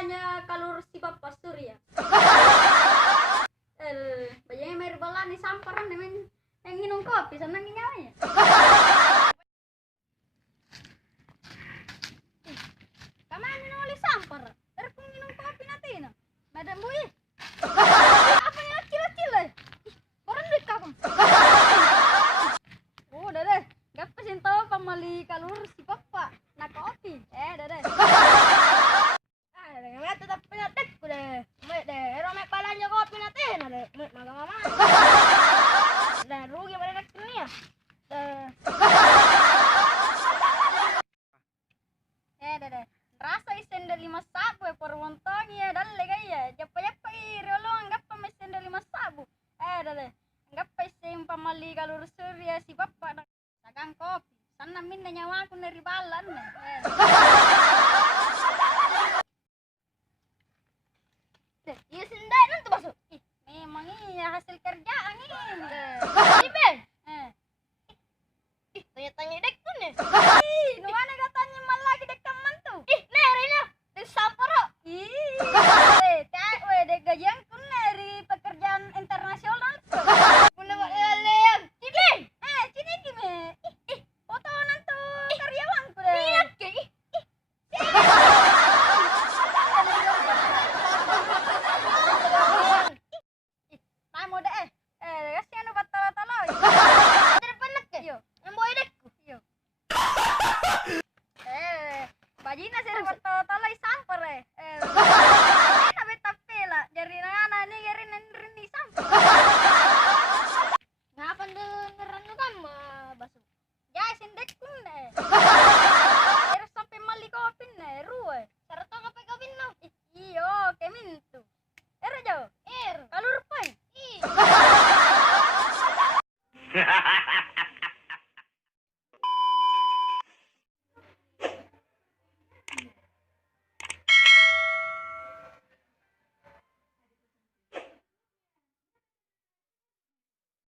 tanya kalau si Papa Surya. Bajanya mer balani samparan nemen yang minum kopi senang nyawanya. Kamane noli sampar. Terpung minum kopi natina. Madam bui. Apa yang kecil-kecil eh? Orang duit kakang. Oh, deh. Gapasin tahu pamali kalur si Papa nak kopi. Deh. Dengan tetap penatek deh. Mek deh, mek palanya kopi natin deh. Mek mama. Dah rugi pada sini ya. Deh. Rasa isen dari 5 sabu perwontongi ya dalle gaya. Japa-japa irolo anggap pa isen dari 5 sabu. Deh. Anggap pa isen pamali kalur Surya si Papa dagang kopi. Sana min na nyawa ko na ribalan. Iya sendai nanti masuk. Memang iya hasil kerjaan ini. Ibe. Tanya-tanya dek tuh nih. Nu mana katanya mal lagi dek teman tuh. Nerenya di Sapporo. Dek gajian kun dari pekerjaan internasional. Guna lihat. Ibe. Sini gime. Foto nanti karyawan ku deh. Minat ke? Tamu deh. Kasih anu batalo-talo. Terpenek ke? Yo. Emboy dekku. Yo. Bajina sih batalo-talo sampar